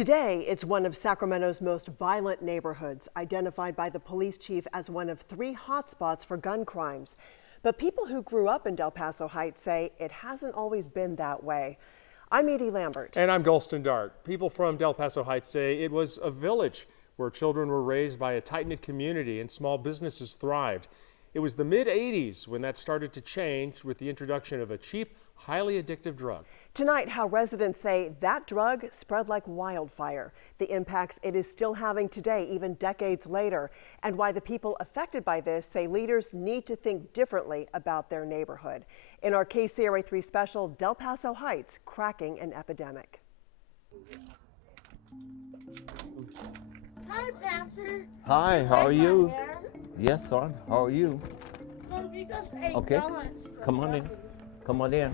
Today, it's one of Sacramento's most violent neighborhoods, identified by the police chief as one of 3 hotspots for gun crimes. But people who grew up in Del Paso Heights say it hasn't always been that way. I'm Edie Lambert. And I'm Golston Dart. People from Del Paso Heights say it was a village where children were raised by a tight-knit community and small businesses thrived. It was the mid-'80s when that started to change with the introduction of a cheap, highly addictive drug. Tonight, how residents say that drug spread like wildfire, the impacts it is still having today, even decades later, and why the people affected by this say leaders need to think differently about their neighborhood. In our KCRA 3 special, Del Paso Heights, cracking an epidemic. Hi, Pastor. Hi, how are you? Yes, son. How are you? Okay. Come on in. Come on in.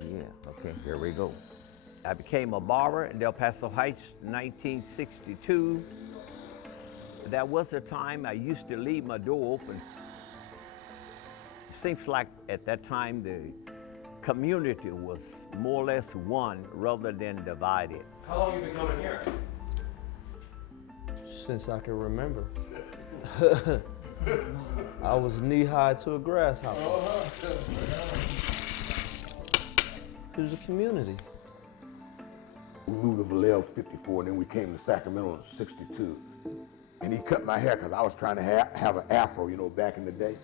Yeah, okay, here we go. I became a barber in Del Paso Heights in 1962. That was the time I used to leave my door open. It seems like at that time the community was more or less one rather than divided. How long have you been coming here? Since I can remember. I was knee-high to a grasshopper. It was a community. We moved to Vallejo 54, and then we came to Sacramento in 62. And he cut my hair because I was trying to have an afro, you know, back in the day.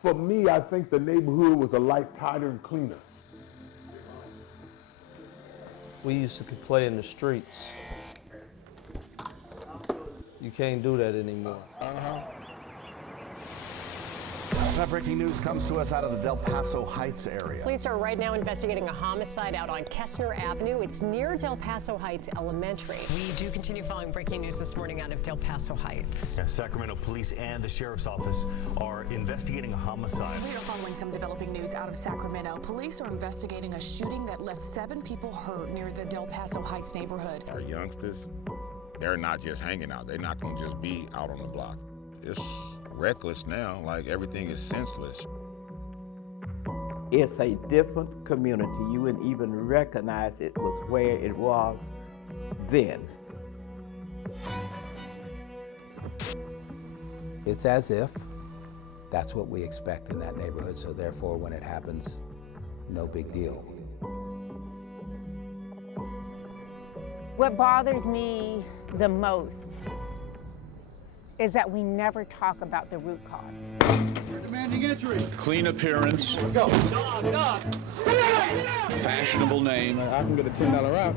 For me, I think the neighborhood was a lot tighter and cleaner. We used to play in the streets. You can't do that anymore. That breaking news comes to us out of the Del Paso Heights area. Police are right now investigating a homicide out on Kessner Avenue. It's near Del Paso Heights Elementary. We do continue following breaking news this morning out of Del Paso Heights. Sacramento police and the sheriff's office are investigating a homicide. We are following some developing news out of Sacramento. Police are investigating a shooting that left 7 people hurt near the Del Paso Heights neighborhood. Our youngsters, they're not just hanging out. They're not going to just be out on the block. It's reckless now, like everything is senseless. It's a different community. You wouldn't even recognize it was where it was then. It's as if that's what we expect in that neighborhood, so therefore when it happens, no big deal. What bothers me the most is that we never talk about the root cause. You're demanding entry. Clean appearance. Go. Dog. Fashionable name. I can get a $10 route,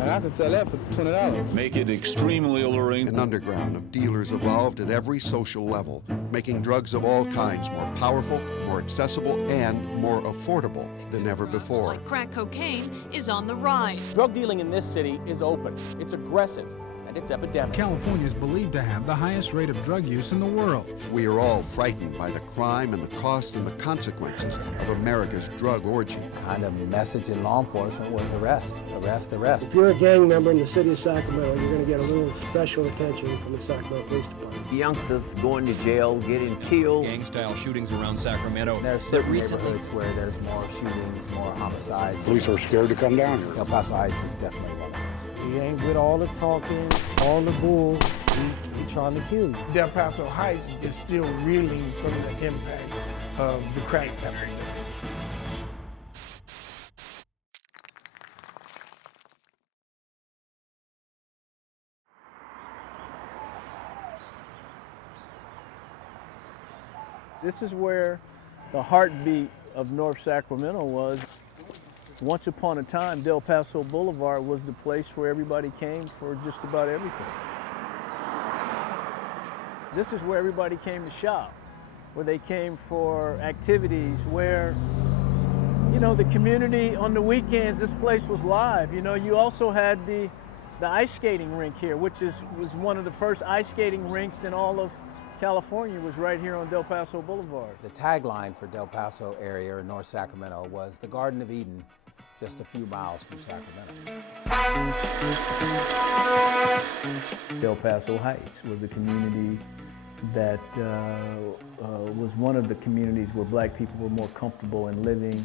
and I can sell that for $20. Make it extremely alluring. An underground of dealers evolved at every social level, making drugs of all kinds more powerful, more accessible, and more affordable than ever before. Like crack cocaine is on the rise. Drug dealing in this city is open. It's aggressive. It's epidemic. California is believed to have the highest rate of drug use in the world. We are all frightened by the crime and the cost and the consequences of America's drug orgy. The kind of message in law enforcement was arrest, arrest, arrest. If you're a gang member in the city of Sacramento, you're going to get a little special attention from the Sacramento Police Department. Youngsters going to jail, getting killed. Gang-style shootings around Sacramento. There are certain neighborhoods where there's more shootings, more homicides. Police are scared to come down here. El Paso Heights is definitely one of them. He ain't with all the talking, all the bull. He trying to kill you. Del Paso Heights is still reeling from the impact of the crack epidemic. This is where the heartbeat of North Sacramento was. Once upon a time, Del Paso Boulevard was the place where everybody came for just about everything. This is where everybody came to shop, where they came for activities, where, you know, the community on the weekends, this place was live. You know, you also had the ice skating rink here, which was one of the first ice skating rinks in all of California, was right here on Del Paso Boulevard. The tagline for Del Paso area or North Sacramento was the Garden of Eden, just a few miles from Sacramento. Del Paso Heights was a community that was one of the communities where black people were more comfortable in living.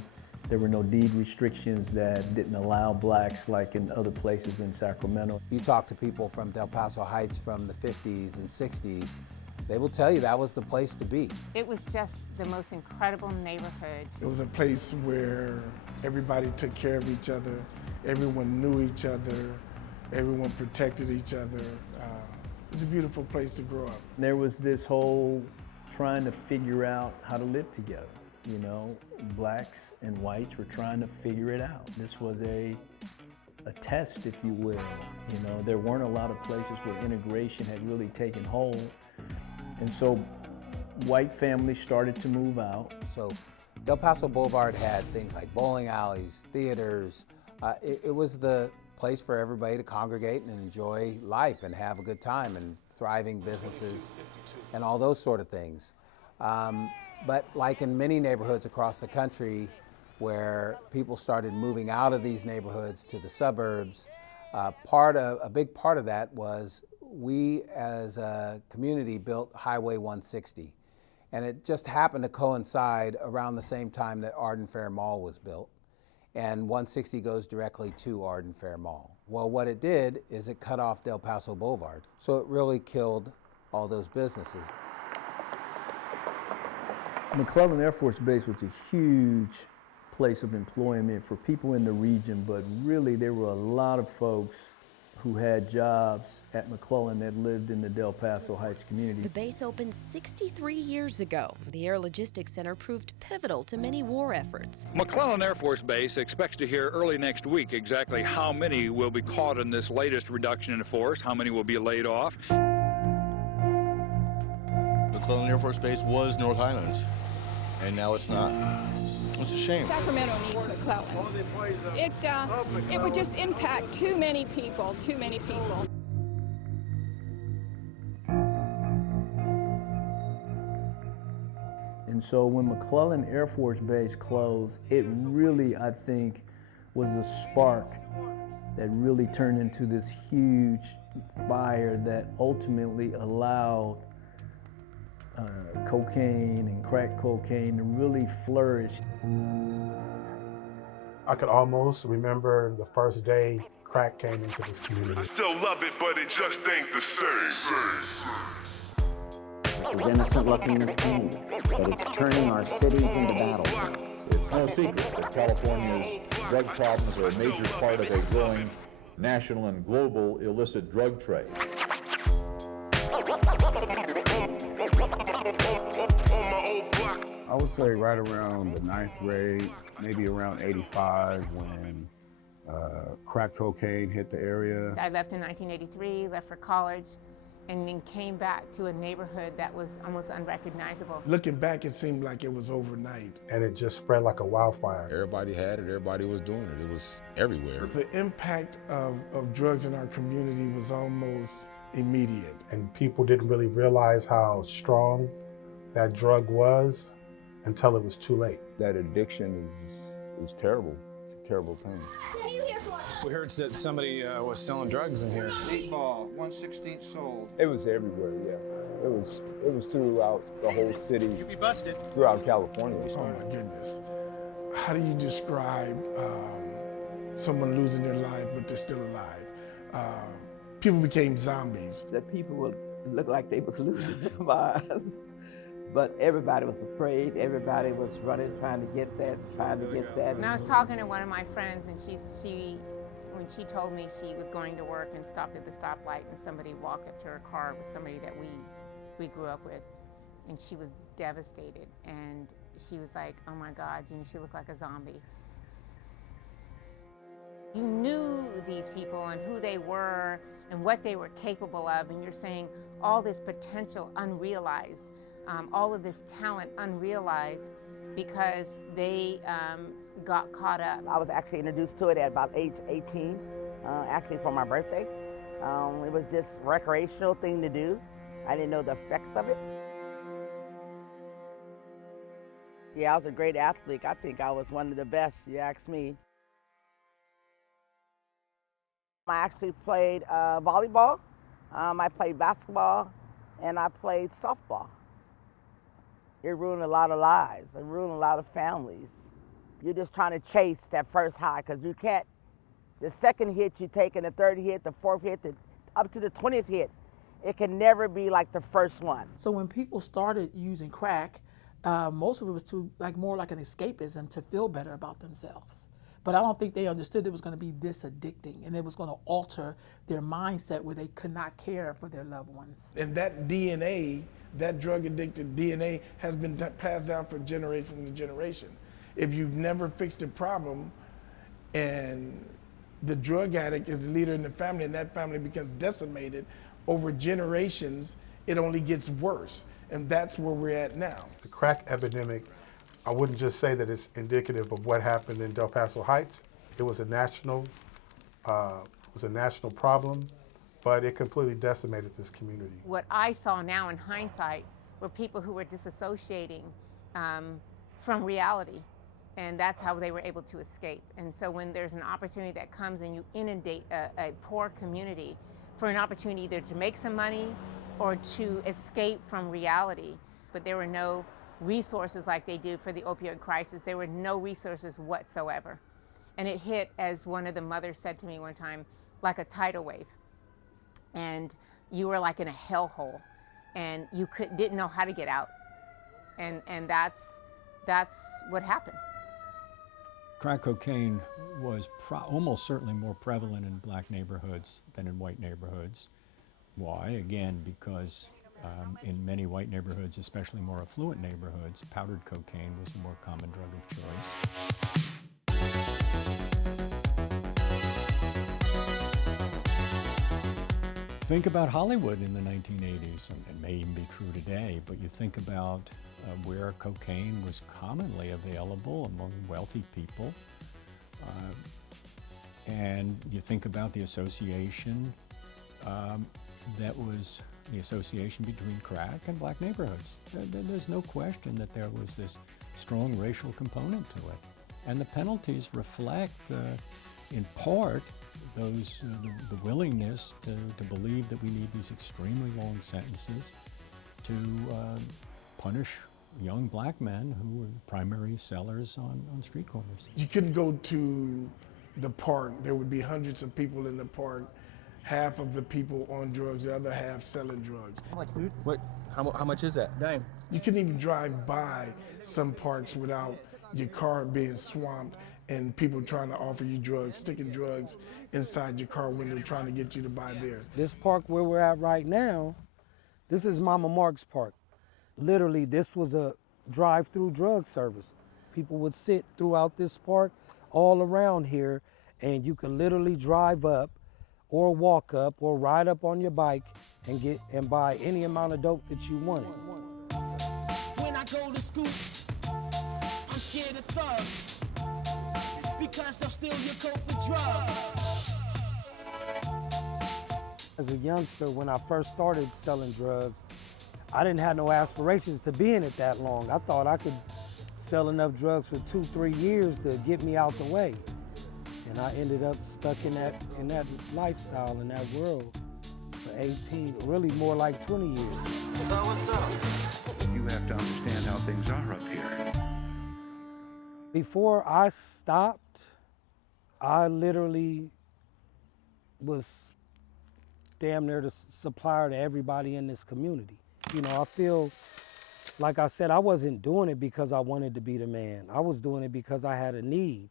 There were no deed restrictions that didn't allow blacks like in other places in Sacramento. You talk to people from Del Paso Heights from the 50s and 60s, they will tell you that was the place to be. It was just the most incredible neighborhood. It was a place where everybody took care of each other, everyone knew each other, everyone protected each other. It was a beautiful place to grow up. There was this whole trying to figure out how to live together. You know, blacks and whites were trying to figure it out. This was a test, if you will. You know, there weren't a lot of places where integration had really taken hold. And so white families started to move out. So Del Paso Boulevard had things like bowling alleys, theaters. It was the place for everybody to congregate and enjoy life and have a good time, and thriving businesses and all those sort of things. But like in many neighborhoods across the country where people started moving out of these neighborhoods to the suburbs, a big part of that was we as a community built Highway 160. And it just happened to coincide around the same time that Arden Fair Mall was built. And 160 goes directly to Arden Fair Mall. Well, what it did is it cut off Del Paso Boulevard. So it really killed all those businesses. McClellan Air Force Base was a huge place of employment for people in the region, but really there were a lot of folks who had jobs at McClellan that lived in the Del Paso Heights community. The base opened 63 years ago. The Air Logistics Center proved pivotal to many war efforts. McClellan Air Force Base expects to hear early next week exactly how many will be caught in this latest reduction in force, how many will be laid off. McClellan Air Force Base was North Highlands, and now it's not. It's a shame. Sacramento needs McClellan. It would just impact too many people, And so when McClellan Air Force Base closed, it really, I think, was a spark that really turned into this huge fire that ultimately allowed cocaine and crack cocaine to really flourish. I could almost remember the first day crack came into this community. I still love it, but it just ain't the same. It's as innocent looking as candy, but it's turning our cities into battle zones. It's no secret that California's drug problems are a major part of a growing national and global illicit drug trade. I would say right around the 9th grade, maybe around 85, when crack cocaine hit the area. I left in 1983, left for college, and then came back to a neighborhood that was almost unrecognizable. Looking back, it seemed like it was overnight. And it just spread like a wildfire. Everybody had it, everybody was doing it. It was everywhere. The impact of drugs in our community was almost immediate. And people didn't really realize how strong that drug was until it was too late. That addiction is terrible. It's a terrible thing. We heard that somebody was selling drugs in here. 8 ball, 1/16 sold. It was everywhere, yeah. It was throughout the whole city. You'd be busted. Throughout California. Oh my goodness. How do you describe someone losing their life but they're still alive? People became zombies. The people would look like they was losing their minds. But everybody was afraid. Everybody was running, trying to get that. And I was talking to one of my friends, and when she told me she was going to work and stopped at the stoplight, and somebody walked up to her car with somebody that we grew up with, and she was devastated. And she was like, "Oh my God, she looked like a zombie." You knew these people and who they were and what they were capable of, and you're saying all this potential unrealized. All of this talent unrealized because they got caught up. I was actually introduced to it at about age 18, actually for my birthday. It was just a recreational thing to do. I didn't know the effects of it. Yeah, I was a great athlete. I think I was one of the best, you ask me. I actually played volleyball. I played basketball. and I played softball. It ruined a lot of lives. It ruined a lot of families. You're just trying to chase that first high because you can't. The second hit you take and the third hit, the fourth hit, up to the 20th hit, it can never be like the first one. So when people started using crack, most of it was more like an escapism to feel better about themselves. But I don't think they understood it was going to be this addicting and it was going to alter their mindset where they could not care for their loved ones. And that DNA, that drug-addicted DNA, has been passed down from generation to generation. If you've never fixed a problem and the drug addict is the leader in the family and that family becomes decimated over generations, it only gets worse. And that's where we're at now. The crack epidemic, I wouldn't just say that it's indicative of what happened in Del Paso Heights. It was a national problem, but it completely decimated this community. What I saw now in hindsight were people who were disassociating from reality, and that's how they were able to escape. And so when there's an opportunity that comes and you inundate a poor community for an opportunity either to make some money or to escape from reality, but there were no resources like they do for the opioid crisis. There were no resources whatsoever. And it hit, as one of the mothers said to me one time, like a tidal wave. And you were like in a hellhole and you didn't know how to get out. And that's what happened. Crack cocaine was almost certainly more prevalent in black neighborhoods than in white neighborhoods. Why? Again, because in many white neighborhoods, especially more affluent neighborhoods, powdered cocaine was the more common drug of choice. Think about Hollywood in the 1980s, and it may even be true today, but you think about where cocaine was commonly available among wealthy people, and you think about the association that was the association between crack and black neighborhoods. There's no question that there was this strong racial component to it. And the penalties reflect, in part, the willingness to believe that we need these extremely long sentences to punish young black men who were primary sellers on street corners. You couldn't go to the park. There would be hundreds of people in the park. Half of the people on drugs, the other half selling drugs. How much, dude? How much is that? Dime. You couldn't even drive by some parks without your car being swamped and people trying to offer you drugs, sticking drugs inside your car window trying to get you to buy theirs. This park where we're at right now, this is Mama Mark's Park. Literally, this was a drive-through drug service. People would sit throughout this park all around here, and you could literally drive up or walk up or ride up on your bike and buy any amount of dope that you wanted. When I go to school, I'm scared of thugs because they'll steal your coat for drugs. As a youngster, when I first started selling drugs, I didn't have no aspirations to be in it that long. I thought I could sell enough drugs for 2-3 years to get me out the way. And I ended up stuck in that lifestyle, in that world for 18, really more like 20 years. So what's up? You have to understand how things are up here. Before I stopped, I literally was damn near the supplier to everybody in this community. You know, I feel, like I said, I wasn't doing it because I wanted to be the man. I was doing it because I had a need.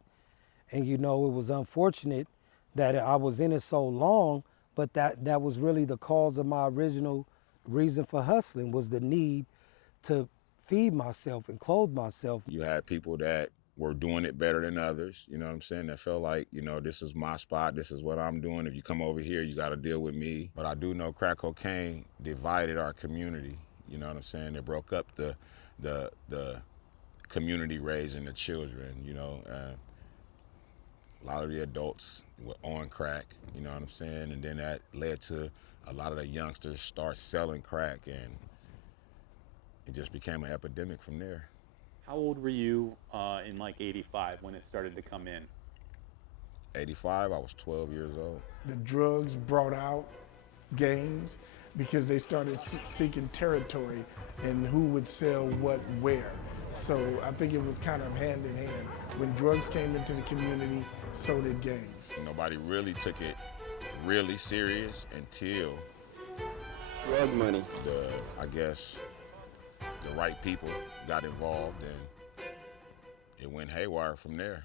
And you know, it was unfortunate that I was in it so long, but that was really the cause of my original reason for hustling, was the need to feed myself and clothe myself. You had people that were doing it better than others, you know what I'm saying? That felt like, you know, this is my spot, this is what I'm doing. If you come over here, you gotta deal with me. But I do know crack cocaine divided our community, you know what I'm saying? It broke up the community raising the children, you know. A lot of the adults were on crack, you know what I'm saying? And then that led to a lot of the youngsters start selling crack, and it just became an epidemic from there. How old were you in like 85 when it started to come in? 85, I was 12 years old. The drugs brought out gangs. because they started seeking territory and who would sell what where. So I think it was kind of hand in hand. When drugs came into the community, so did gangs. Nobody really took it really serious until drug money. I guess the right people got involved and it went haywire from there.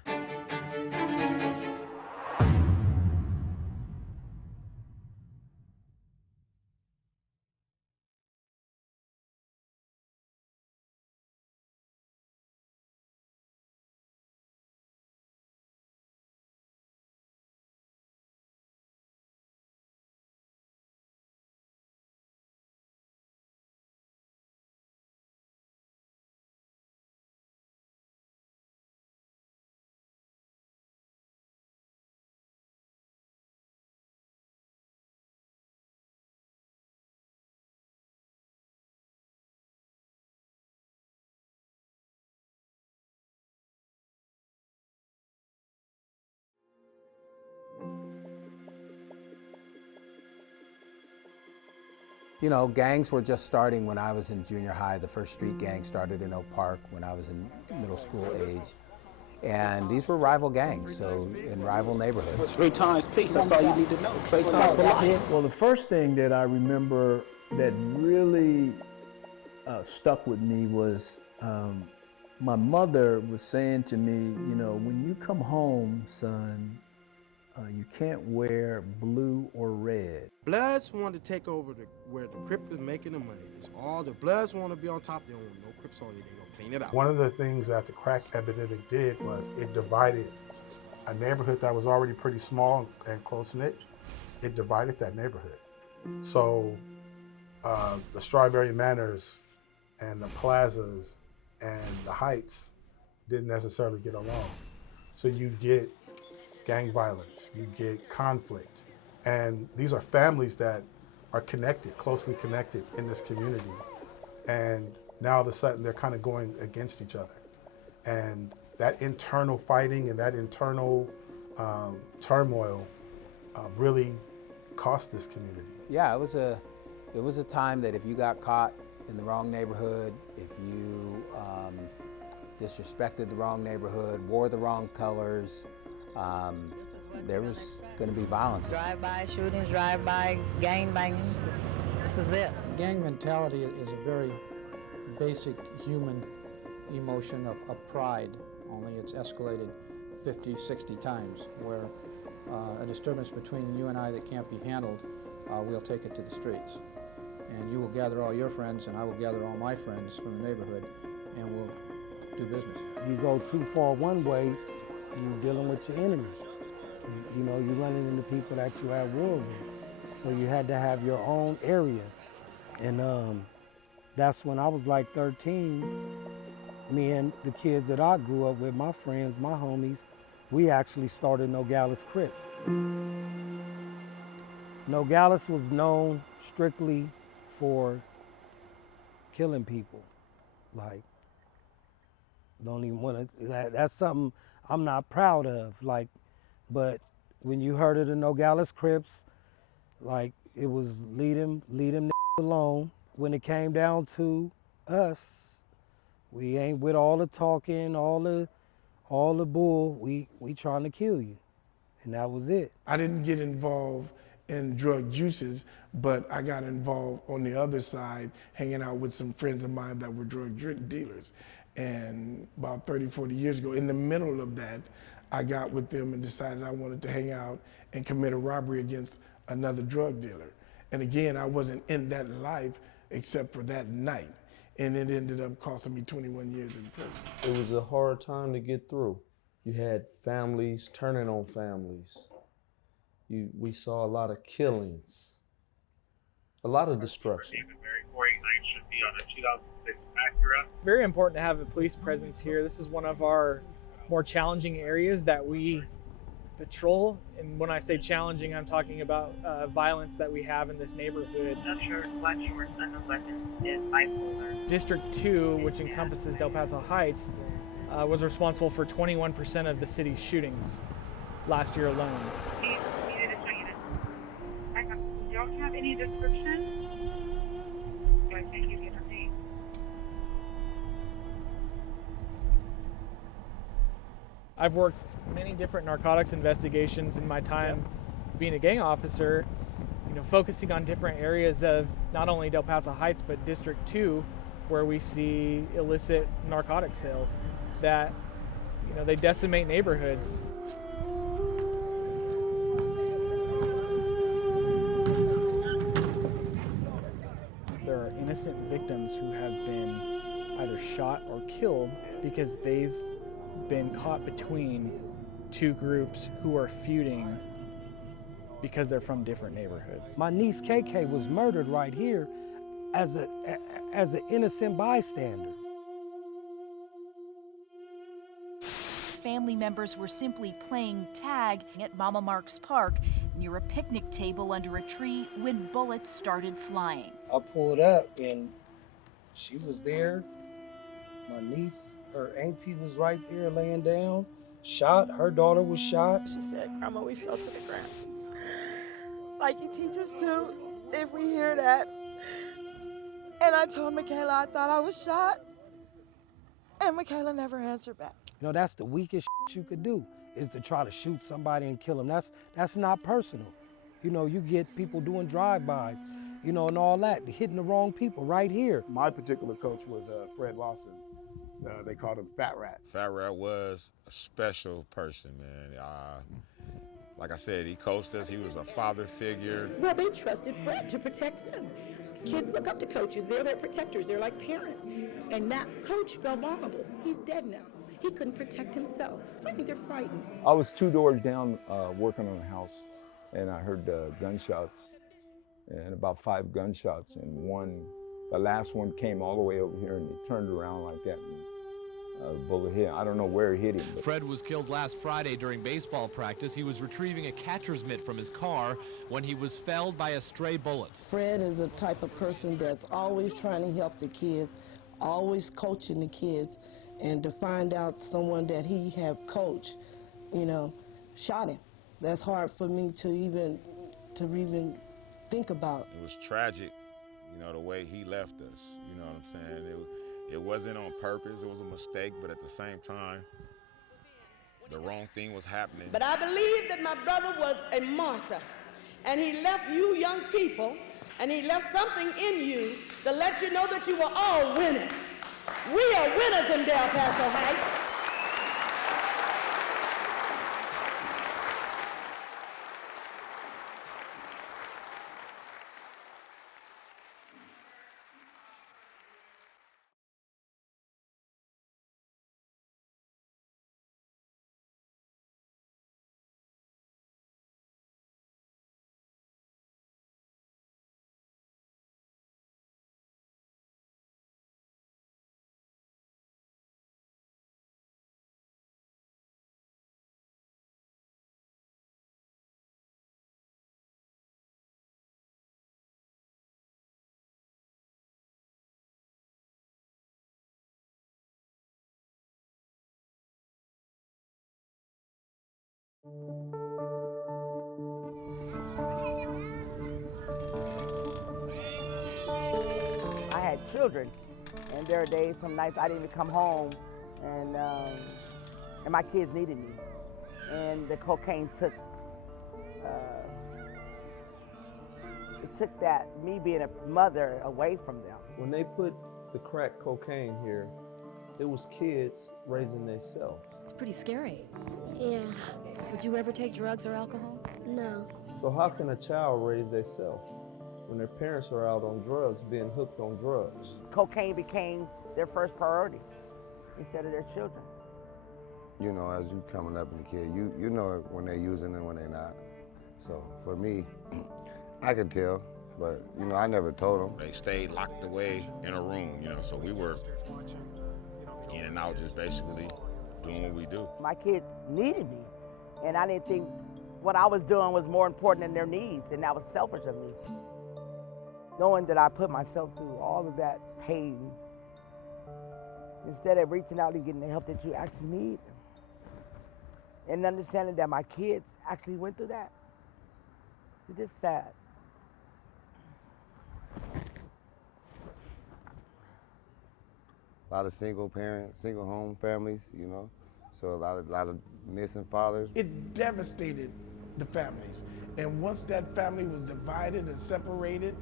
You know, gangs were just starting when I was in junior high. The first street gang started in Oak Park when I was in middle school age. And these were rival gangs, so in rival neighborhoods. Trey Times peace, that's all you need to know. Trey Times for life. Well, the first thing that I remember that really stuck with me was my mother was saying to me, you know, when you come home, son, you can't wear blue or red. Bloods want to take over where the Crip is making the money. It's all the Bloods want to be on top. They don't want no Crips on you. They gonna clean it out. One of the things that the crack epidemic did was it divided a neighborhood that was already pretty small and close-knit. It divided that neighborhood. So the Strawberry Manors and the plazas and the Heights didn't necessarily get along. So you get gang violence, you get conflict. And these are families that are connected, closely connected in this community. And now all of a sudden they're kind of going against each other. And that internal fighting and that internal turmoil really cost this community. Yeah, it was a time that if you got caught in the wrong neighborhood, if you disrespected the wrong neighborhood, wore the wrong colors, there was going to be violence. Drive-by shootings, drive-by gang bangings, this is it. Gang mentality is a very basic human emotion of pride, only it's escalated 50, 60 times, where a disturbance between you and I that can't be handled, we'll take it to the streets. And you will gather all your friends, and I will gather all my friends from the neighborhood, and we'll do business. You go too far one way, you're dealing with your enemy. You know, you're running into people that you're at war with. So you had to have your own area. And that's when I was like 13. Me and the kids that I grew up with, my friends, my homies, we actually started Nogales Crips. Nogales was known strictly for killing people. Like, don't even want to, that's something I'm not proud of. Like, but when you heard of the Nogales Crips, like, it was leave them alone. When it came down to us, we ain't with all the talking, all the bull. We trying to kill you, and that was it. I didn't get involved in drug uses, but I got involved on the other side, hanging out with some friends of mine that were drug dealers. And about 30, 40 years ago, in the middle of that, I got with them and decided I wanted to hang out and commit a robbery against another drug dealer. And again, I wasn't in that life except for that night. And it ended up costing me 21 years in prison. It was a hard time to get through. You had families turning on families. We saw a lot of killings, a lot of destruction. Very important to have a police presence here. This is one of our more challenging areas that we patrol. And when I say challenging, I'm talking about violence that we have in this neighborhood. District 2, which encompasses Del Paso Heights, was responsible for 21% of the city's shootings last year alone. Do y'all have any description I've worked many different narcotics investigations in my time being a gang officer, focusing on different areas of not only Del Paso Heights, but District 2, where we see illicit narcotic sales that, they decimate neighborhoods. There are innocent victims who have been either shot or killed because they've been caught between two groups who are feuding because they're from different neighborhoods. My niece KK was murdered right here as an innocent bystander. Family members were simply playing tag at Mama Mark's Park near a picnic table under a tree when bullets started flying. I pulled up and she was there. My niece, her auntie was right there laying down, shot. Her daughter was shot. She said, "Grandma, we fell to the ground. Like you teach us to, if we hear that." And I told Michaela I thought I was shot, and Michaela never answered back. That's the weakest you could do, is to try to shoot somebody and kill them. That's not personal. You get people doing drive-bys, and all that, hitting the wrong people right here. My particular coach was Fred Lawson. They called him Fat Rat. Fat Rat was a special person, man. Like I said, he coached us. He was a father figure. Well, they trusted Fred to protect them. Kids look up to coaches. They're their protectors. They're like parents. And that coach fell vulnerable. He's dead now. He couldn't protect himself. So I think they're frightened. I was 2 doors down working on a house, and I heard gunshots, and about 5 gunshots, and the last one came all the way over here, and he turned around like that, and a bullet hit. I don't know where it hit him. Fred was killed last Friday during baseball practice. He was retrieving a catcher's mitt from his car when he was felled by a stray bullet. Fred is a type of person that's always trying to help the kids, always coaching the kids, and to find out someone that he have coached, shot him. That's hard for me to even think about. It was tragic, the way he left us. You know what I'm saying? It wasn't on purpose, it was a mistake, but at the same time, the wrong thing was happening. But I believe that my brother was a martyr, and he left you young people, and he left something in you to let you know that you were all winners. We are winners in Del Paso Heights. I had children, and there are days, some nights I didn't even come home, and my kids needed me. And the cocaine took that, me being a mother, away from them. When they put the crack cocaine here, it was kids raising themselves. It's pretty scary. Yeah. Would you ever take drugs or alcohol? No. So how can a child raise themselves when their parents are out on drugs, being hooked on drugs? Cocaine became their first priority instead of their children. As you coming up in the kid, you know when they're using and when they're not. So for me, I could tell, but I never told them. They stayed locked away in a room, so we were in and out, just basically doing what we do. My kids needed me, and I didn't think what I was doing was more important than their needs, and that was selfish of me. Knowing that I put myself through all of that pain, instead of reaching out and getting the help that you actually need, and understanding that my kids actually went through that, it's just sad. a lot of single parents, single home families, you know. So a lot of missing fathers. It devastated the families. And once that family was divided and separated,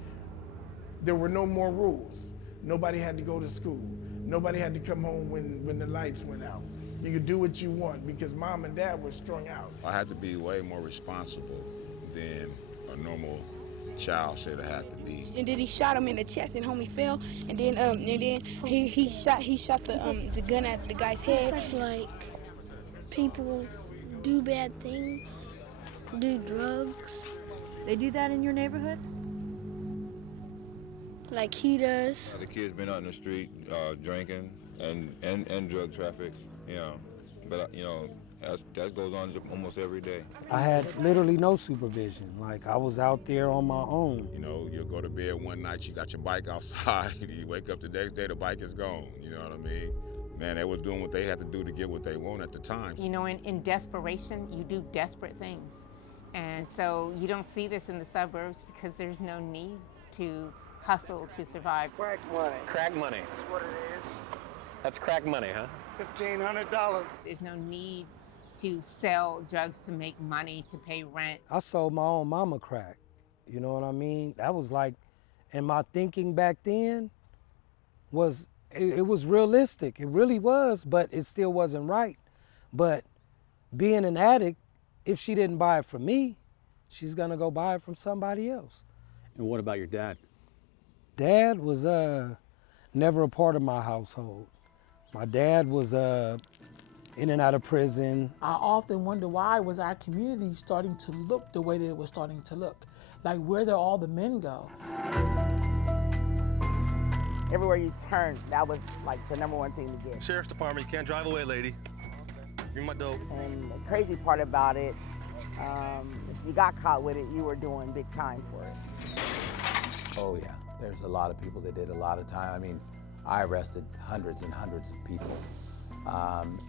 there were no more rules. Nobody had to go to school. Nobody had to come home when the lights went out. You could do what you want because mom and dad were strung out. I had to be way more responsible than a normal child should have had to be. And then he shot him in the chest, and homie fell. And then he shot the gun at the guy's head. It's like people do bad things, do drugs. They do that in your neighborhood? Like he does. The kids been out in the street drinking and drug traffic, you know. But, you know, that goes on almost every day. I had literally no supervision. Like, I was out there on my own. You know, you'll go to bed one night, you got your bike outside, you wake up the next day, the bike is gone, you know what I mean? Man, they were doing what they had to do to get what they want at the time. You know, in desperation, you do desperate things. And so you don't see this in the suburbs because there's no need to hustle to survive. Crack money. Crack money. That's what it is. That's crack money, huh? $1,500. There's no need to sell drugs to make money, to pay rent. I sold my own mama crack. You know what I mean? That was like, and my thinking back then was, it was realistic. It really was, but it still wasn't right. But being an addict, if she didn't buy it from me, she's gonna go buy it from somebody else. And what about your dad? Dad was never a part of my household. My dad was in and out of prison. I often wonder why was our community starting to look the way that it was starting to look? Like, where did all the men go? Everywhere you turn, that was like the #1 thing to get. Sheriff's Department, you can't drive away, lady. Give me my dope. And the crazy part about it, if you got caught with it, you were doing big time for it. Oh yeah, there's a lot of people that did a lot of time. I mean, I arrested hundreds and hundreds of people.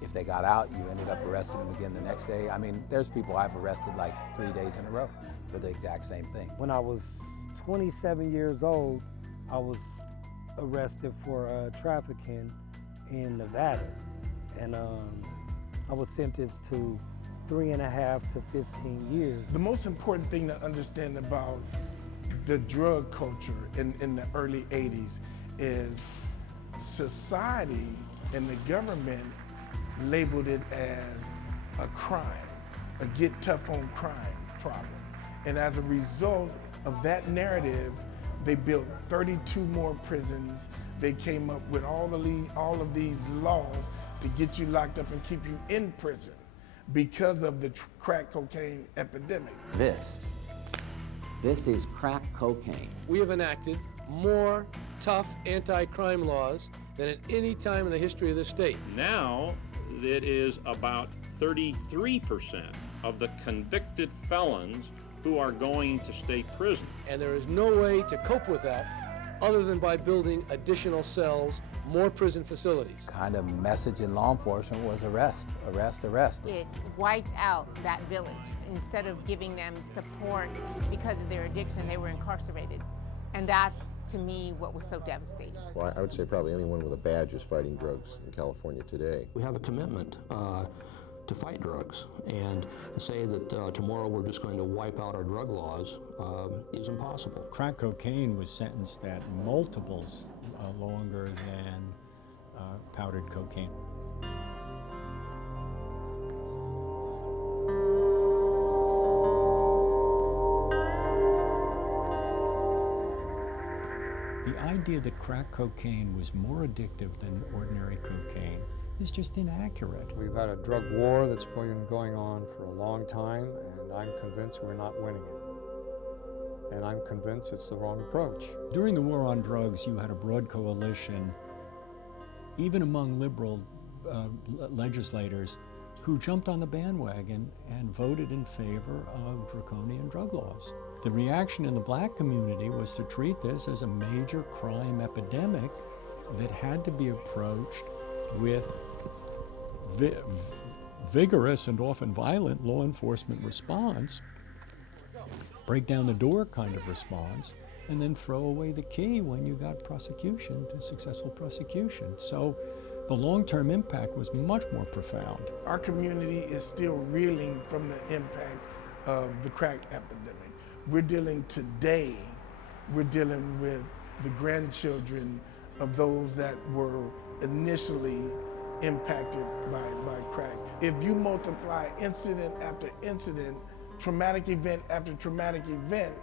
If they got out, you ended up arresting them again the next day. I mean, there's people I've arrested like 3 days in a row for the exact same thing. When I was 27 years old, I was arrested for trafficking in Nevada. And I was sentenced to 3.5 to 15 years. The most important thing to understand about the drug culture in the early 80s is society and the government labeled it as a crime, a get tough on crime problem. And as a result of that narrative, they built 32 more prisons. They came up with all of these laws to get you locked up and keep you in prison because of the crack cocaine epidemic. This is crack cocaine. We have enacted more tough anti-crime laws than at any time in the history of this state. Now, it is about 33% of the convicted felons who are going to state prison. And there is no way to cope with that other than by building additional cells, more prison facilities. Kind of message in law enforcement was arrest, arrest, arrest. It wiped out that village. Instead of giving them support because of their addiction, they were incarcerated. And that's, to me, what was so devastating. Well, I would say probably anyone with a badge is fighting drugs in California today. We have a commitment to fight drugs, and to say that tomorrow we're just going to wipe out our drug laws is impossible. Crack cocaine was sentenced at multiples longer than powdered cocaine. The idea that crack cocaine was more addictive than ordinary cocaine is just inaccurate. We've had a drug war that's been going on for a long time, and I'm convinced we're not winning it. And I'm convinced it's the wrong approach. During the war on drugs, you had a broad coalition, even among liberal legislators, who jumped on the bandwagon and voted in favor of draconian drug laws. The reaction in the black community was to treat this as a major crime epidemic that had to be approached with vigorous and often violent law enforcement response, break down the door kind of response, and then throw away the key when you got prosecution, successful prosecution. So the long-term impact was much more profound. Our community is still reeling from the impact of the crack epidemic. We're dealing with the grandchildren of those that were initially impacted by crack. If you multiply incident after incident, traumatic event after traumatic event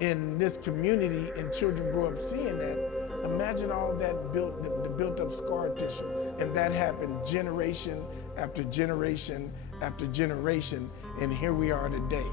in this community, and children grow up seeing that, imagine all that the built up scar tissue. And that happened generation after generation after generation, and here we are today.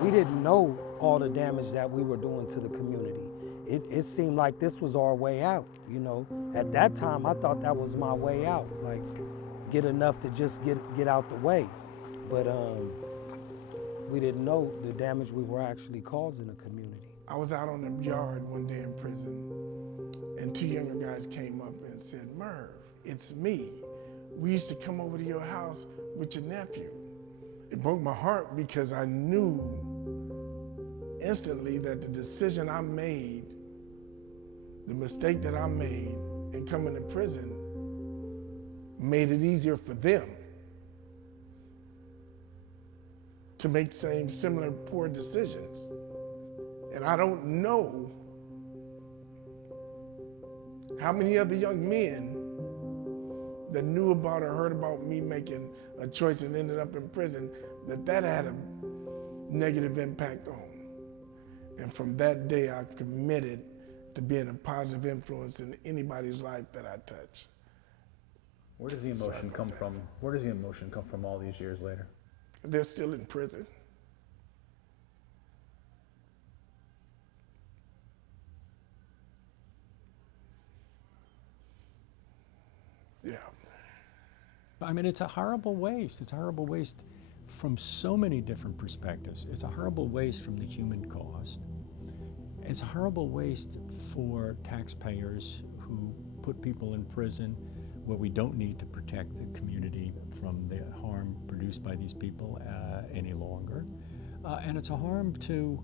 We didn't know all the damage that we were doing to the community. It seemed like this was our way out, you know. At that time, I thought that was my way out, like get enough to just get out the way. But we didn't know the damage we were actually causing the community. I was out on the yard one day in prison, and two younger guys came up and said, "Merv, it's me. We used to come over to your house with your nephew." It broke my heart because I knew instantly that the decision I made, the mistake that I made in coming to prison, made it easier for them to make similar poor decisions. And I don't know how many other young men that knew about or heard about me making a choice and ended up in prison, that had a negative impact on. And from that day, I've committed to being a positive influence in anybody's life that I touch. Where does the emotion come from? Where does the emotion come from all these years later? They're still in prison. Yeah. I mean, it's a horrible waste. It's a horrible waste from so many different perspectives. It's a horrible waste from the human cost. It's a horrible waste for taxpayers who put people in prison where we don't need to protect the community from the harm produced by these people any longer. And it's a harm to,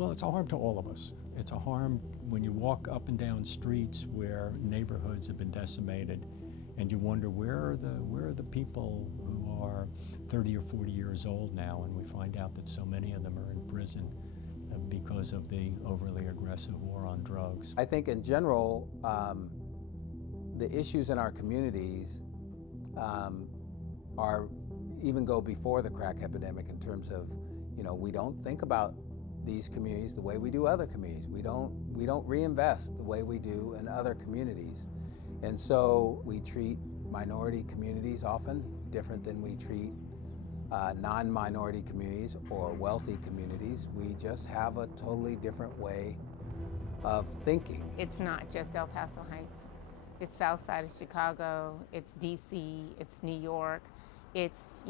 it's a harm to all of us. It's a harm when you walk up and down streets where neighborhoods have been decimated, and you wonder where are the people who are 30 or 40 years old now, and we find out that so many of them are in prison because of the overly aggressive war on drugs. I think in general, the issues in our communities are even go before the crack epidemic in terms of, we don't think about these communities the way we do other communities. We don't reinvest the way we do in other communities. And so we treat minority communities often different than we treat non-minority communities or wealthy communities. We just have a totally different way of thinking. It's not just El Paso Heights. It's south side of Chicago, it's DC, it's New York. It's,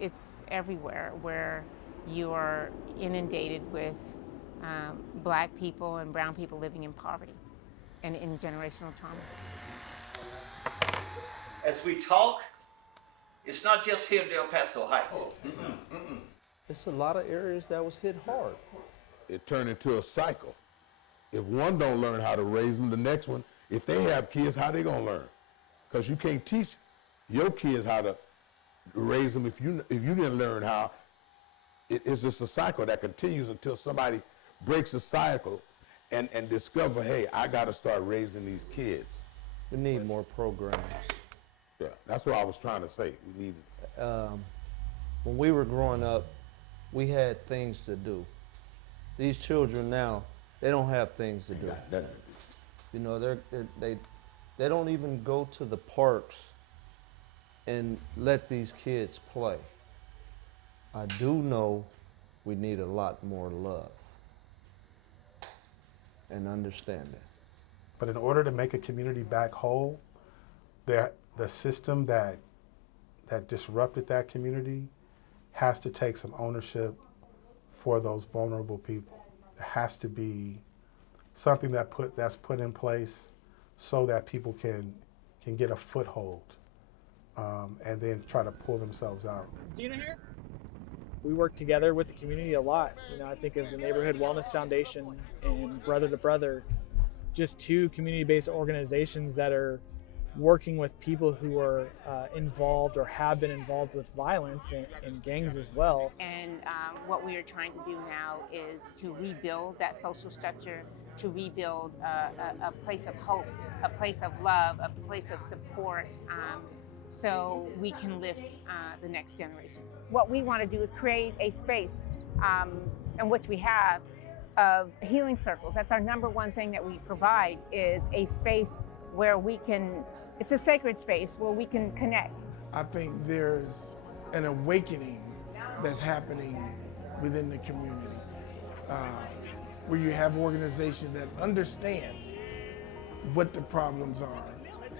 it's everywhere where you are inundated with black people and brown people living in poverty and in generational trauma. As we talk, it's not just here in El Paso Heights. It's a lot of areas that was hit hard. It turned into a cycle. If one don't learn how to raise them, the next one, if they have kids, how they gonna learn? Because you can't teach your kids how to raise them if you didn't learn how. It's just a cycle that continues until somebody breaks the cycle and discover, hey, I got to start raising these kids. We need more programs. Yeah, that's what I was trying to say. We need When we were growing up, we had things to do. These children now, they don't have things to do. You know, they don't even go to the parks and let these kids play. I do know we need a lot more love and understanding. But in order to make a community back whole, the system that disrupted that community has to take some ownership for those vulnerable people. There has to be something that's put in place so that people can get a foothold and then try to pull themselves out. Gina here? We work together with the community a lot. You know, I think of the Neighborhood Wellness Foundation and Brother to Brother, just two community-based organizations that are working with people who are involved or have been involved with violence and gangs as well. And what we are trying to do now is to rebuild that social structure, to rebuild a place of hope, a place of love, a place of support, so we can lift the next generation. What we want to do is create a space in which we have of healing circles. That's our number one thing that we provide, is a space where we can, it's a sacred space where we can connect. I think there's an awakening that's happening within the community, where you have organizations that understand what the problems are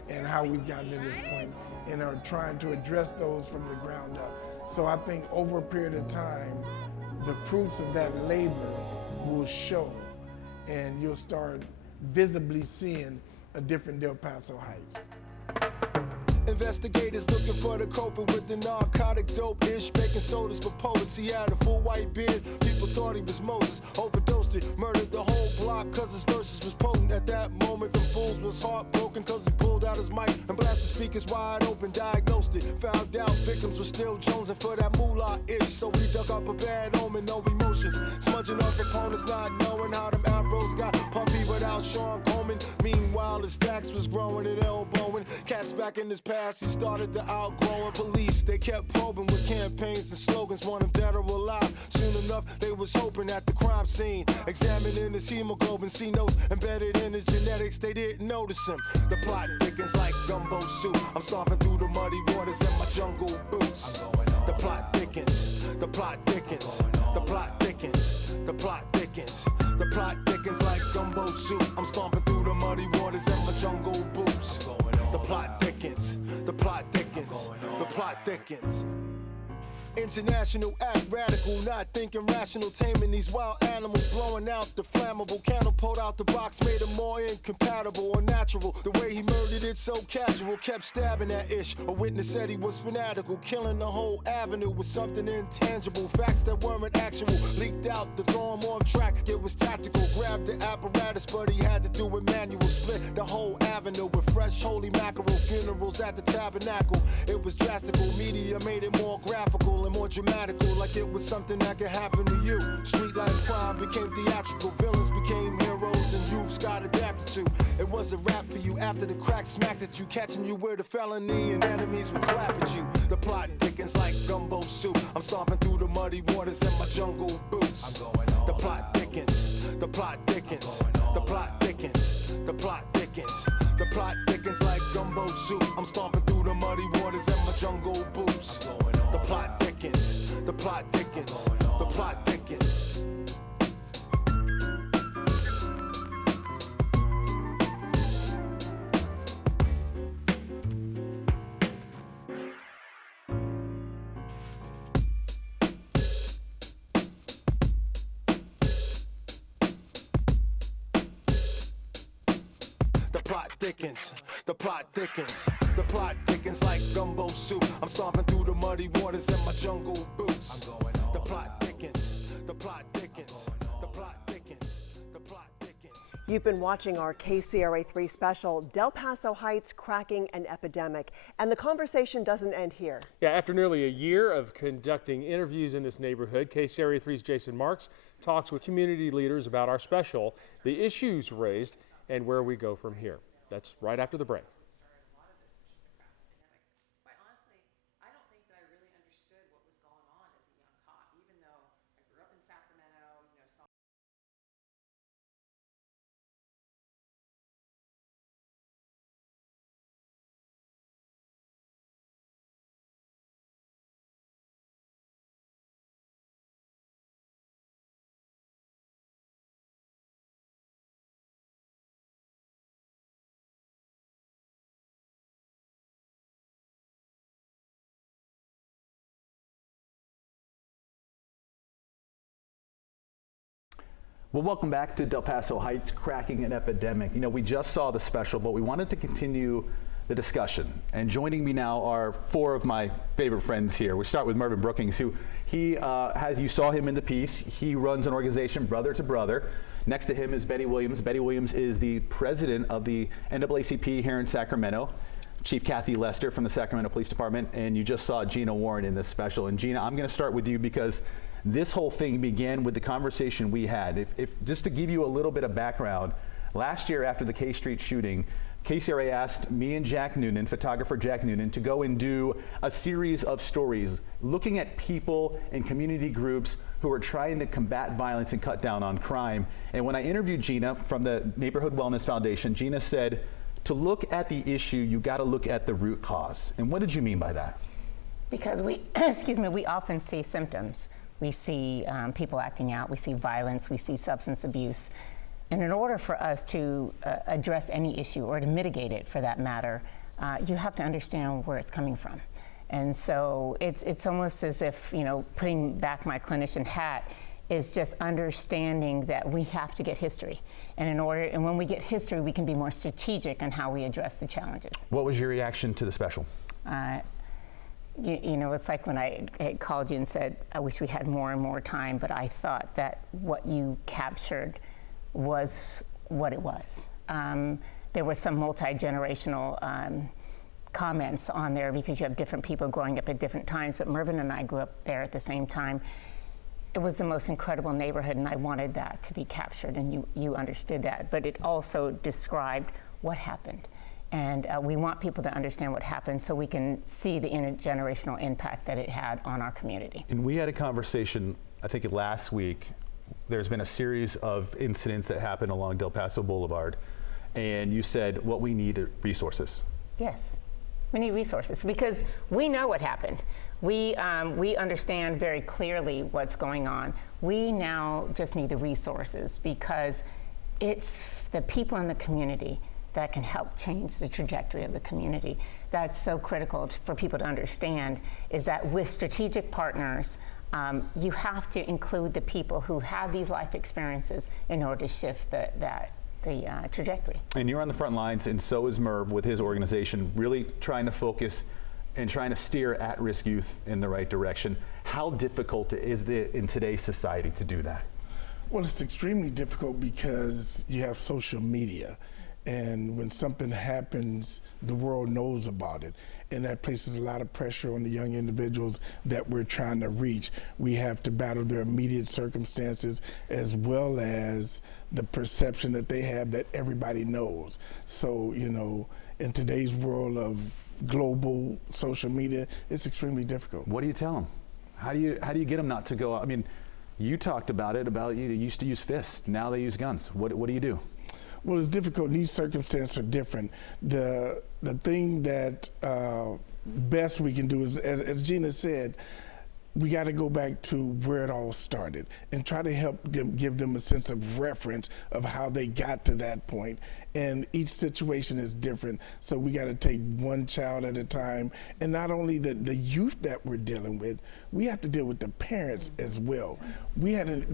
and how we've gotten to this point and are trying to address those from the ground up. So I think over a period of time, the fruits of that labor will show, and you'll start visibly seeing a different Del Paso Heights. Investigators looking for the culprit with the narcotic dope-ish, making sodas for poets. He had a full white beard, people thought he was Moses. Overdosed it, murdered the whole block cause his verses was potent. At that moment the fools was heartbroken cause he pulled out his mic and blasted speakers wide open, diagnosed it. Found out victims were still jonesing for that moolah-ish, so he dug up a bad omen, no emotions. Smudging off opponents, not knowing how them afros got puffy without Sean Coleman. Meanwhile his stacks was growing and elbowing. Cats back in his past, he started to outgrowing police. They kept probing with campaigns and slogans, want him dead or alive. Soon enough, they was hoping at the crime scene, examining his hemoglobin, C notes embedded in his genetics. They didn't notice him. The plot thickens like gumbo soup. I'm stomping through the muddy waters in my jungle boots. The plot thickens. The plot thickens. The plot thickens. The plot thickens. The plot thickens like gumbo soup. I'm stomping through the muddy waters in my jungle boots. The plot thickens. The plot thickens. The plot thickens. International act, radical, not thinking rational, taming these wild animals, blowing out the flammable candle, pulled out the box, made them more incompatible, unnatural. The way he murdered it so casual, kept stabbing that ish. A witness said he was fanatical, killing the whole avenue with something intangible. Facts that weren't actual, leaked out to throw him on track. It was tactical, grabbed the apparatus, but he had to do it manual. Split the whole avenue with fresh holy mackerel, funerals at the tabernacle. It was drastical, media made it more graphical and more dramatical, like it was something that could happen to you. Street life crime became theatrical, villains became heroes, and youths got adapted to. It was a rap for you after the crack smacked at you, catching you with a felony, and enemies would clap at you. The plot thickens like gumbo soup. I'm stomping through the muddy waters in my jungle boots. The plot thickens. The plot thickens. The plot thickens. The plot thickens. The plot thickens like gumbo soup. I'm stomping through the muddy waters in my jungle boots. The plot thickens. The plot thickens. The plot thickens. The plot thickens, the plot thickens, the plot thickens like gumbo soup. I'm stomping through the muddy waters in my jungle boots. The plot thickens, the plot thickens, the plot thickens, the plot thickens. You've been watching our KCRA3 special, Del Paso Heights Cracking an Epidemic. And the conversation doesn't end here. Yeah, after nearly a year of conducting interviews in this neighborhood, KCRA3's Jason Marks talks with community leaders about our special, the issues raised, and where we go from here. That's right after the break. Quite honestly, I don't think that I really understood what was going on Well, welcome back to Del Paso Heights, Cracking an Epidemic. You know, we just saw the special, but we wanted to continue the discussion. And joining me now are four of my favorite friends here. We start with Mervyn Brookings, who you saw him in the piece. He runs an organization, Brother to Brother. Next to him is Betty Williams. Betty Williams is the president of the NAACP here in Sacramento. Chief Kathy Lester from the Sacramento Police Department. And you just saw Gina Warren in this special. And Gina, I'm going to start with you because this whole thing began with the conversation we had. If just to give you a little bit of background, last year after the K Street shooting, KCRA asked me and Jack Noonan, photographer Jack Noonan, to go and do a series of stories looking at people and community groups who are trying to combat violence and cut down on crime. And when I interviewed Gina from the Neighborhood Wellness Foundation, Gina said, to look at the issue, you got to look at the root cause. And what did you mean by that? Because we often see symptoms. We see people acting out, we see violence, we see substance abuse. And in order for us to address any issue or to mitigate it for that matter, you have to understand where it's coming from. And so it's almost as if, putting back my clinician hat is just understanding that we have to get history. And when we get history, we can be more strategic in how we address the challenges. What was your reaction to the special? It's like when I had called you and said, I wish we had more and more time, but I thought that what you captured was what it was. There were some multi-generational comments on there because you have different people growing up at different times, but Mervyn and I grew up there at the same time. It was the most incredible neighborhood, and I wanted that to be captured, and you understood that. But it also described what happened. And we want people to understand what happened so we can see the intergenerational impact that it had on our community. And we had a conversation, I think last week. There's been a series of incidents that happened along Del Paso Boulevard. And you said, what we need are resources. Yes, we need resources because we know what happened. We understand very clearly what's going on. We now just need the resources because it's the people in the community that can help change the trajectory of the community. That's so critical for people to understand, is that with strategic partners, you have to include the people who have these life experiences in order to shift the trajectory. And you're on the front lines, and so is Merv with his organization, really trying to focus and trying to steer at-risk youth in the right direction. How difficult is it in today's society to do that? Well, it's extremely difficult because you have social media. And when something happens, the world knows about it. And that places a lot of pressure on the young individuals that we're trying to reach. We have to battle their immediate circumstances as well as the perception that they have that everybody knows. So, in today's world of global social media, it's extremely difficult. What do you tell them? How do you get them not to go? I mean, you talked about you used to use fists, now they use guns. What do you do? Well, it's difficult. These circumstances are different. The thing that best we can do is, as Gina said, we got to go back to where it all started and try to help give them a sense of reference of how they got to that point. And each situation is different, so we got to take one child at a time. And not only the youth that we're dealing with, we have to deal with the parents as well. We had an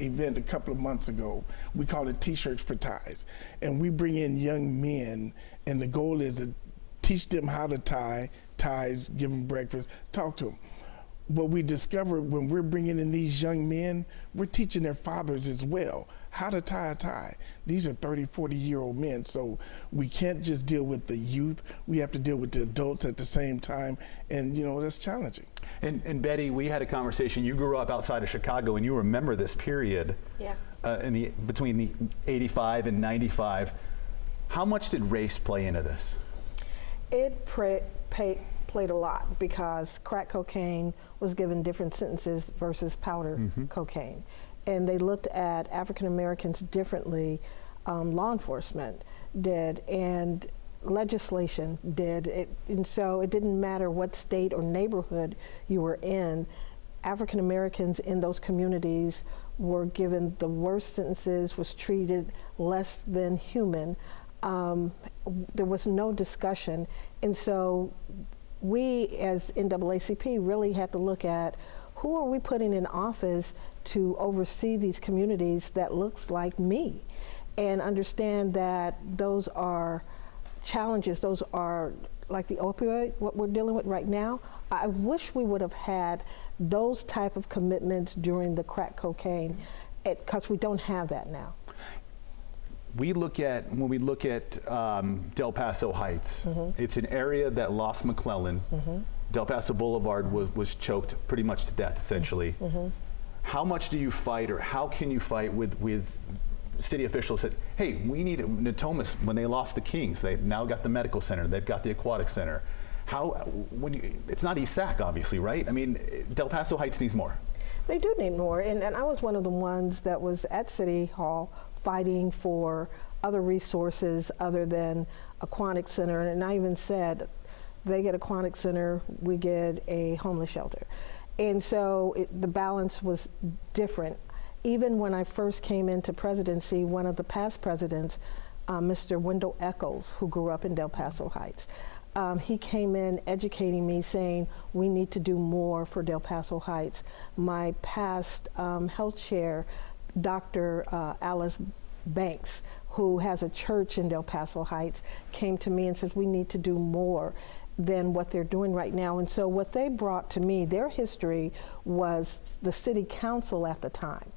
event a couple of months ago. We call it T-shirts for ties, and we bring in young men, and the goal is to teach them how to tie ties, give them breakfast, talk to them. What we discovered when we're bringing in these young men, we're teaching their fathers as well how to tie a tie. These are 30, 40-year-old men, so we can't just deal with the youth. We have to deal with the adults at the same time, and that's challenging. And Betty, we had a conversation. You grew up outside of Chicago, and you remember this period between the 85 and 95. How much did race play into this? It played a lot because crack cocaine was given different sentences versus powder cocaine. And they looked at African Americans differently, law enforcement did, and legislation did. And so it didn't matter what state or neighborhood you were in, African Americans in those communities were given the worst sentences, was treated less than human. There was no discussion. And so we as NAACP really had to look at who are we putting in office to oversee these communities that looks like me? And understand that those are challenges, those are like the opioid, what we're dealing with right now. I wish we would have had those type of commitments during the crack cocaine, because we don't have that now. When we look at Del Paso Heights, it's an area that lost McClellan. Del Paso Boulevard was choked pretty much to death, essentially. How much do you fight, or how can you fight with city officials that, hey, we need Natomas, when they lost the Kings, they've now got the medical center, they've got the aquatic center. It's not East Sac, obviously, right? I mean, Del Paso Heights needs more. They do need more, and I was one of the ones that was at City Hall fighting for other resources other than aquatic center, and I even said, they get aquatic center, we get a homeless shelter. And so the balance was different. Even when I first came into presidency, one of the past presidents, Mr. Wendell Echols, who grew up in Del Paso Heights, he came in educating me, saying we need to do more for Del Paso Heights. My past health chair, Dr. Alice Banks, who has a church in Del Paso Heights, came to me and said we need to do more than what they're doing right now. And so what they brought to me, their history was the city council at the time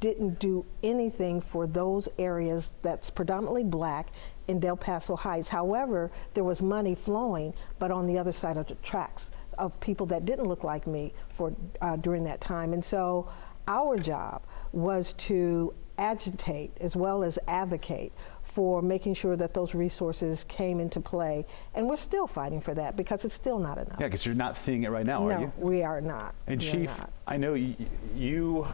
didn't do anything for those areas that's predominantly black in Del Paso Heights. However, there was money flowing, but on the other side of the tracks of people that didn't look like me for during that time. And so our job was to agitate as well as advocate for making sure that those resources came into play. And we're still fighting for that because it's still not enough. Yeah, because you're not seeing it right now, are you? No, we are not. And Chief, I know you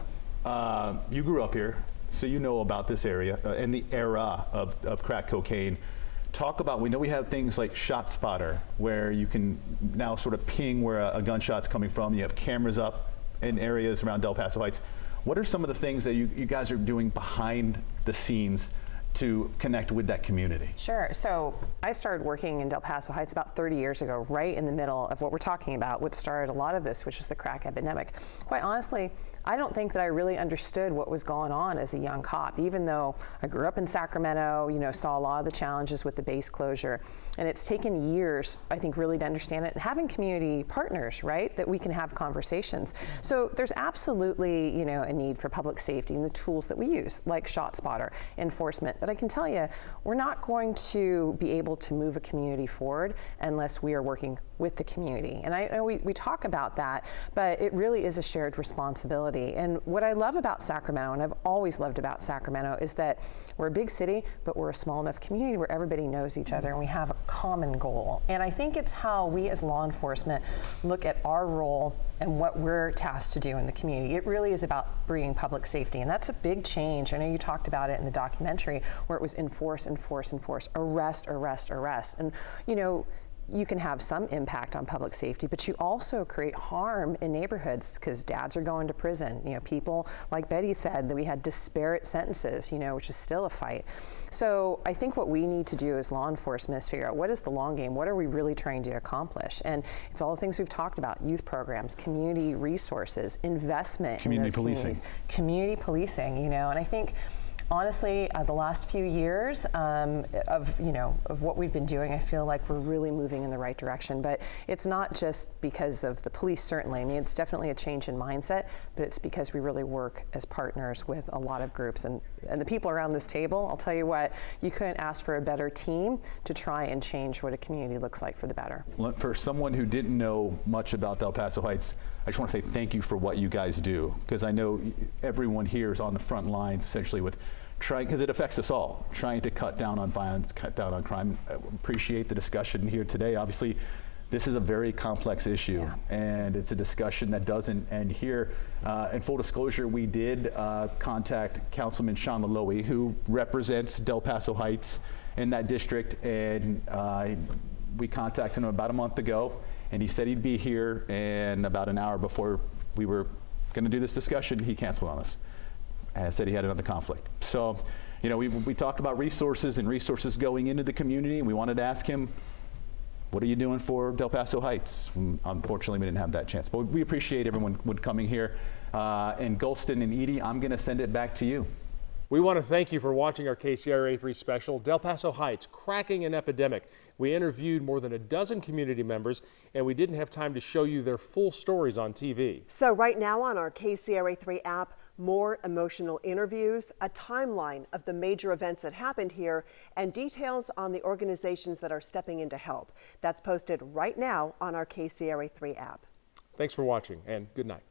grew up here, so you know about this area and the era of crack cocaine. Talk about, we know we have things like Shot Spotter, where you can now sort of ping where a gunshot's coming from. You have cameras up in areas around Del Paso Heights. What are some of the things that you guys are doing behind the scenes to connect with that community? Sure. So I started working in Del Paso Heights about 30 years ago, right in the middle of what we're talking about, what started a lot of this, which is the crack epidemic. Quite honestly, I don't think that I really understood what was going on as a young cop, even though I grew up in Sacramento, saw a lot of the challenges with the base closure. And it's taken years, I think, really to understand it, and having community partners, right, that we can have conversations. So there's absolutely, a need for public safety and the tools that we use, like Shot Spotter, enforcement. But I can tell you, we're not going to be able to move a community forward unless we are working with the community. And I know we talk about that, but it really is a shared responsibility. And what I love about Sacramento, and I've always loved about Sacramento, is that we're a big city, but we're a small enough community where everybody knows each other and we have a common goal. And I think it's how we as law enforcement look at our role and what we're tasked to do in the community. It really is about bringing public safety, and that's a big change. I know you talked about it in the documentary where it was enforce, arrest. And you can have some impact on public safety, but you also create harm in neighborhoods because dads are going to prison. People, like Betty said, that we had disparate sentences, which is still a fight. So I think what we need to do as law enforcement is figure out what is the long game, what are we really trying to accomplish? And it's all the things we've talked about: youth programs, community resources, investment in those communities, community policing, and I think honestly, the last few years of what we've been doing, I feel like we're really moving in the right direction. But it's not just because of the police, certainly. I mean, it's definitely a change in mindset, but it's because we really work as partners with a lot of groups. And the people around this table, I'll tell you what, you couldn't ask for a better team to try and change what a community looks like for the better. For someone who didn't know much about Del Paso Heights, I just want to say thank you for what you guys do, because I know everyone here is on the front lines essentially with because it affects us all, trying to cut down on violence, cut down on crime. I appreciate the discussion here today. Obviously, this is a very complex issue, and it's a discussion that doesn't end here. In full disclosure, we did contact Councilman Sean Malloy, who represents Del Paso Heights in that district, and we contacted him about a month ago, and he said he'd be here, and about an hour before we were going to do this discussion, he canceled on us. Said he had another conflict. So, we talked about resources and resources going into the community, and we wanted to ask him, what are you doing for Del Paso Heights? Unfortunately, we didn't have that chance, but we appreciate everyone coming here. And Golston and Edie, I'm going to send it back to you. We want to thank you for watching our KCRA3 special, Del Paso Heights, Cracking an Epidemic. We interviewed more than a dozen community members, and we didn't have time to show you their full stories on TV. So right now on our KCRA3 app, more emotional interviews, a timeline of the major events that happened here, and details on the organizations that are stepping in to help. That's posted right now on our KCRA3 app. Thanks for watching, and good night.